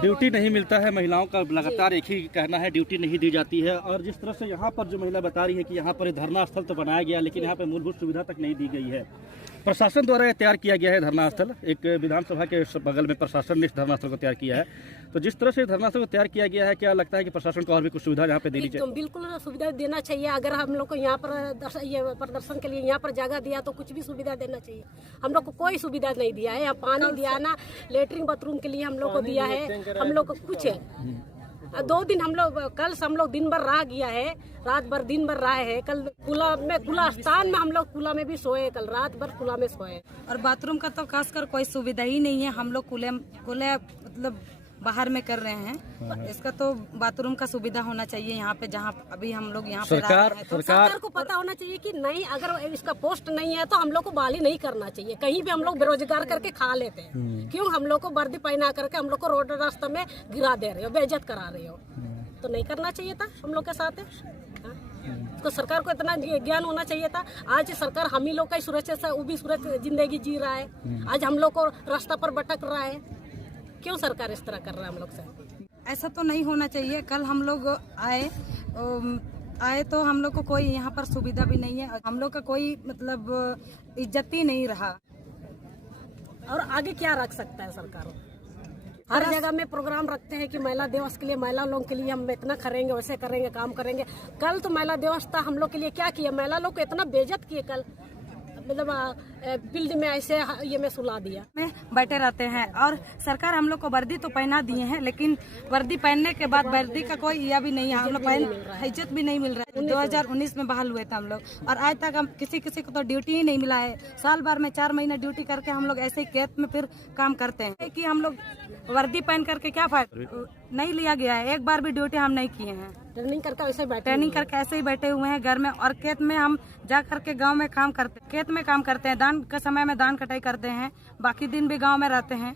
Duty नहीं मिलता है, महिलाओं का लगातार एक ही कहना है, ड्यूटी नहीं दी जाती है। और जिस तरह से यहाँ पर जो महिला बता रही है कि यहाँ पर धरना स्थल तो बनाया गया, लेकिन यहाँ पर मूलभूत सुविधा तक नहीं दी गई है। प्रशासन द्वारा यह तैयार किया गया है धरना स्थल, एक विधानसभा के बगल में प्रशासन ने इस धरना स्थल को तैयार किया है। तो जिस तरह से धरना स्थल को तैयार किया गया है, क्या लगता है कि प्रशासन को और भी कुछ सुविधा यहाँ पे देनी चाहिए? बिल्कुल सुविधा देना चाहिए। अगर हम लोग को यहाँ पर ये प्रदर्शन के लिए यहाँ पर जगह दिया तो कुछ भी सुविधा देना चाहिए। हम लोग को कोई सुविधा नहीं दिया है। यहाँ पानी दिया ना, लेटरिन बाथरूम के लिए हम लोग को दिया है, हम लोग को कुछ है। 2 दिन हम लोग, कल से हम लोग दिन भर रह गया है, रात भर दिन भर रहा है। कल खुला स्थान में हम लोग खुला में भी सोए, कल रात भर खुला में सोए। और बाथरूम का तो खासकर कोई सुविधा ही नहीं है। हम लोग खुले मतलब बाहर में कर रहे हैं। इसका तो बाथरूम का सुविधा होना चाहिए यहाँ पे, जहाँ अभी हम लोग यहाँ पे सरकार को पता होना चाहिए कि नहीं, अगर इसका पोस्ट नहीं है तो हम लोग को बहाली नहीं करना चाहिए। कहीं भी हम लोग बेरोजगार करके खा लेते हैं, क्यों हम लोग को वर्दी पहना करके हम लोग को रोड रास्ते में गिरा दे रहे हो, बेइज्जत करा रहे हो। तो नहीं करना चाहिए था हम लोग के साथ। तो सरकार को इतना ज्ञान होना चाहिए था। आज सरकार हम ही लोग का सुरक्षा से वो भी सुरक्षित जिंदगी जी रहा है, आज हम लोग को रास्ता पर भटक रहा है। क्यों सरकार इस तरह कर रहा है हम लोग से? ऐसा तो नहीं होना चाहिए। कल हम लोग आए तो हम लोग को कोई यहाँ पर सुविधा भी नहीं है, हम लोग का कोई मतलब इज्जत ही नहीं रहा। और आगे क्या रख सकता है सरकार? हर जगह में प्रोग्राम रखते हैं कि महिला दिवस के लिए, महिला लोगों के लिए हम इतना करेंगे, वैसे करेंगे, काम करेंगे। कल तो महिला दिवस था, हम लोग के लिए क्या किया? महिला लोग को इतना बेइज्जत किए कल, मतलब फील्ड में ऐसे ये में सुला दिया। में बैठे रहते हैं और सरकार हम लोग को वर्दी तो पहना दिए हैं, लेकिन वर्दी पहनने के बाद वर्दी का कोई यह भी नहीं है, हम लोग इज्जत भी नहीं मिल रहा है। 2019 में बहाल हुए थे हम लोग, और आज तक हम किसी को तो ड्यूटी ही नहीं मिला है। साल भर में 4 महीना ड्यूटी करके हम लोग ऐसे ही खेत में फिर काम करते हैं कि हम लोग वर्दी पहन करके क्या फायदा? नहीं लिया गया है, एक बार भी ड्यूटी हम नहीं किए हैं। ट्रेनिंग करके ऐसे ही बैठे हुए हैं घर में। और खेत में हम जा करके गांव में काम करते, खेत में काम करते हैं, धान के समय में धान कटाई करते हैं, बाकी दिन भी गांव में रहते हैं।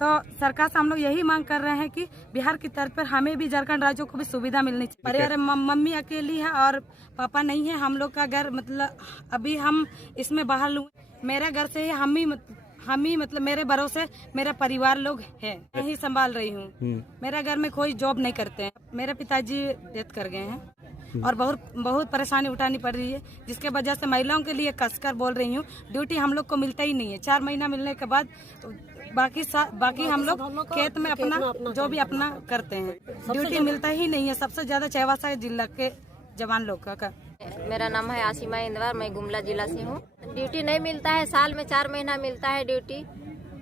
तो सरकार से हम लोग यही मांग कर रहे हैं कि बिहार की तर्ज पर हमें भी झारखंड राज्यों को भी सुविधा मिलनी चाहिए। परिवार मम्मी अकेली है और पापा नहीं है। हम लोग का घर मतलब अभी हम इसमें बहाल हुए, मेरे घर से हम ही मतलब मेरे भरोसे मेरा परिवार लोग है, मैं ही संभाल रही हूँ। मेरा घर में कोई जॉब नहीं करते हैं, मेरे पिताजी डेथ कर गए हैं और बहुत परेशानी उठानी पड़ रही है, जिसके वजह से महिलाओं के लिए कसकर बोल रही हूँ, ड्यूटी हम लोग को मिलता ही नहीं है। 4 महीना मिलने के बाद बाकी हम लोग खेत में अपना जो भी अपना करते हैं, ड्यूटी मिलता ही नहीं है। सबसे ज्यादा चेवासा जिला के जवान लोग का। मेरा नाम है आसिमा इंदवार, मैं गुमला जिला से हूँ। ड्यूटी नहीं मिलता है, साल में 4 महीना मिलता है ड्यूटी,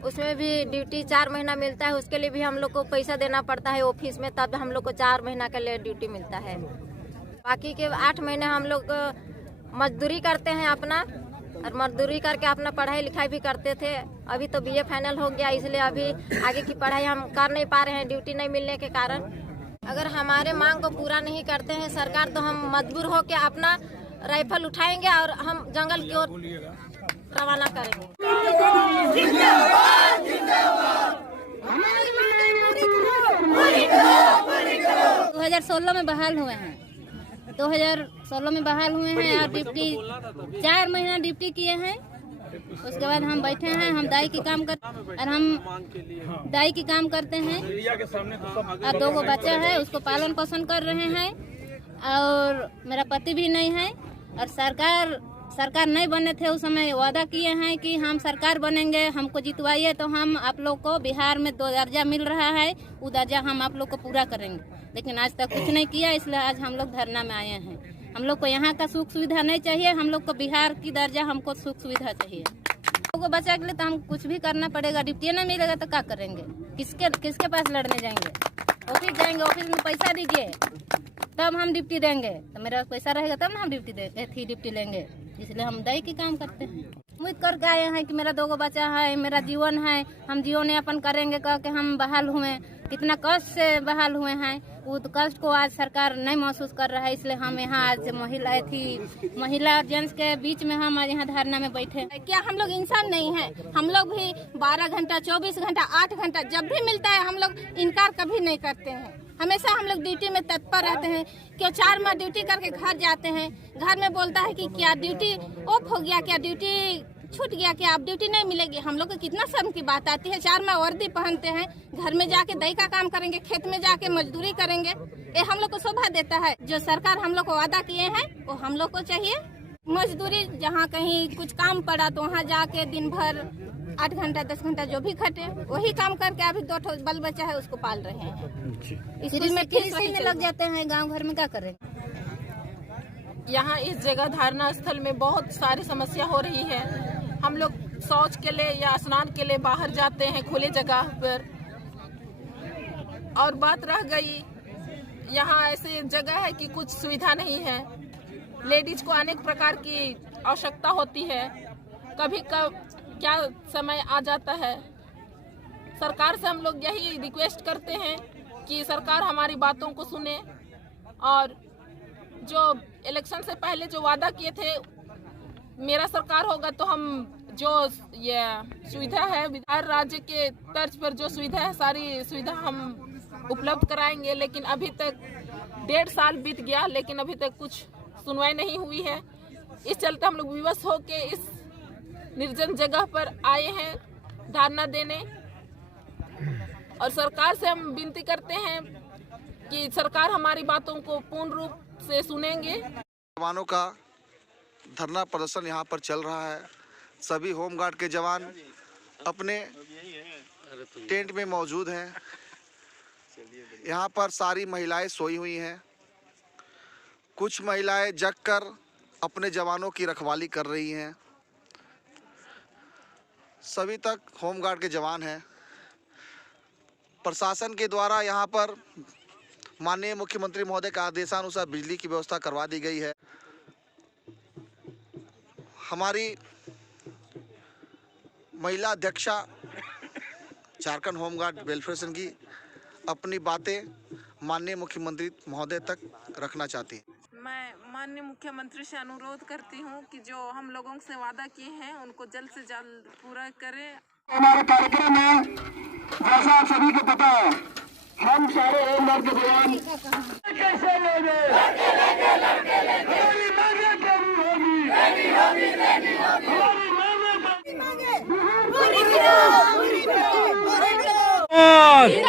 उसमें भी ड्यूटी 4 महीना मिलता है, उसके लिए भी हम लोग को पैसा देना पड़ता है ऑफिस में, तब हम लोग को 4 महीना के लिए ड्यूटी मिलता है। बाकी के 8 महीने हम लोग मजदूरी करते हैं अपना, और मजदूरी करके अपना पढ़ाई लिखाई भी करते थे। अभी तो BA फाइनल हो गया, इसलिए अभी आगे की पढ़ाई हम कर नहीं पा रहे हैं ड्यूटी नहीं मिलने के कारण। अगर हमारे मांग को पूरा नहीं करते हैं सरकार, तो हम मजबूर होकर अपना राइफल उठाएंगे और हम जंगल की ओर रवाना करेंगे। 2016 में बहाल हुए हैं, 2016 में बहाल हुए हैं और ड्यूटी 4 महीना ड्यूटी किए हैं। उसके बाद हम बैठे हैं, हम दाई की काम करते हैं और 2 बच्चा है, उसको पालन पोषण कर रहे हैं। और मेरा पति भी नहीं है, और सरकार नहीं बने थे उस समय, वादा किए हैं कि हम सरकार बनेंगे, हमको जितवाइए तो हम आप लोग को बिहार में 2 दर्जा मिल रहा है, वो दर्जा हम आप लोग को पूरा करेंगे। लेकिन आज तक कुछ नहीं किया, इसलिए आज हम लोग धरना में आए हैं। हम लोग को यहाँ का सुख सुविधा नहीं चाहिए, हम लोग को बिहार की दर्जा, हमको सुख सुविधा चाहिए। लोगों को बचा के लिए तो हम कुछ भी करना पड़ेगा। ड्यूटी नहीं मिलेगा तो क्या करेंगे? किसके पास लड़ने जाएंगे? ऑफिस जाएंगे, ऑफिस में पैसा दीजिए तब हम ड्यूटी देंगे, तो मेरा पैसा रहेगा तब ना हम ड्यूटी लेंगे। इसलिए हम दाई की काम करते हैं। उम्मीद करके आए हैं कि मेरा 2 बच्चा है, मेरा जीवन है, हम जीवन यापन करेंगे कह के हम बहाल हुए। कितना कष्ट से बहाल हुए हैं, वो तो कष्ट को आज सरकार नहीं महसूस कर रहा है। इसलिए हम यहाँ आज महिला जेंट्स के बीच में हम आज यहाँ धरना में बैठे। क्या हम लोग इंसान नहीं है? हम लोग भी 12 घंटा, 24 घंटा, 8 घंटा जब भी मिलता है हम लोग इनकार कभी नहीं करते हैं। हमेशा हम लोग ड्यूटी में तत्पर रहते हैं। क्यों 4 माह ड्यूटी करके घर जाते हैं, घर में बोलता है कि क्या ड्यूटी ऑफ हो गया, क्या ड्यूटी छूट गया कि आप ड्यूटी नहीं मिलेगी। हम लोग को कितना शर्म की बात आती है। 4 माह वर्दी पहनते हैं, घर में जाके दही का काम करेंगे, खेत में जाके मजदूरी करेंगे, ये हम लोग को शोभा देता है। जो सरकार हम लोग को वादा किए हैं वो हम लोग को चाहिए। मजदूरी जहाँ कहीं कुछ काम पड़ा तो वहाँ जाके दिन भर 8 घंटा 10 घंटा जो भी खटे वही काम करके अभी 2 बल बच्चा है उसको पाल रहे हैं। स्कूल में फीस में लग जाते हैं, गांव घर में क्या करें। यहाँ इस जगह धारणा स्थल में बहुत सारी समस्या हो रही है। हम लोग शौच के लिए या स्नान के लिए बाहर जाते हैं खुले जगह पर, और बात रह गई यहाँ ऐसी जगह है कि कुछ सुविधा नहीं है। लेडीज को अनेक प्रकार की आवश्यकता होती है, कभी क्या समय आ जाता है। सरकार से हम लोग यही रिक्वेस्ट करते हैं कि सरकार हमारी बातों को सुने और जो इलेक्शन से पहले जो वादा किए थे मेरा सरकार होगा तो हम जो ये सुविधा है बिहार राज्य के तर्ज पर जो सुविधा है सारी सुविधा हम उपलब्ध कराएंगे। लेकिन अभी तक 1.5 साल बीत गया लेकिन अभी तक कुछ सुनवाई नहीं हुई है। इस चलते हम लोग विवश होके इस निर्जन जगह पर आए हैं धरना देने, और सरकार से हम विनती करते हैं कि सरकार हमारी बातों को पूर्ण रूप से सुनेंगे। जवानों का धरना प्रदर्शन यहाँ पर चल रहा है। सभी होमगार्ड के जवान अपने टेंट में मौजूद हैं। यहाँ पर सारी महिलाएं सोई हुई हैं। कुछ महिलाएं जगकर अपने जवानों की रखवाली कर रही हैं। सभी तक होमगार्ड के जवान हैं। प्रशासन के द्वारा यहाँ पर माननीय मुख्यमंत्री महोदय का आदेशानुसार बिजली की व्यवस्था करवा दी गई है। हमारी महिला अध्यक्षा झारखंड होमगार्ड वेलफेयर संघ की अपनी बातें माननीय मुख्यमंत्री महोदय तक रखना चाहती हैं। मैं माननीय मुख्यमंत्री से अनुरोध करती हूं कि जो हम लोगों से वादा किए हैं उनको जल्द से जल्द पूरा करें। हमारे कार्यक्रम में जैसा आप सभी को पता है हम सारे होमगार्ड के जवान कैसे लेंगे हमारी मांगे पूरी होगी।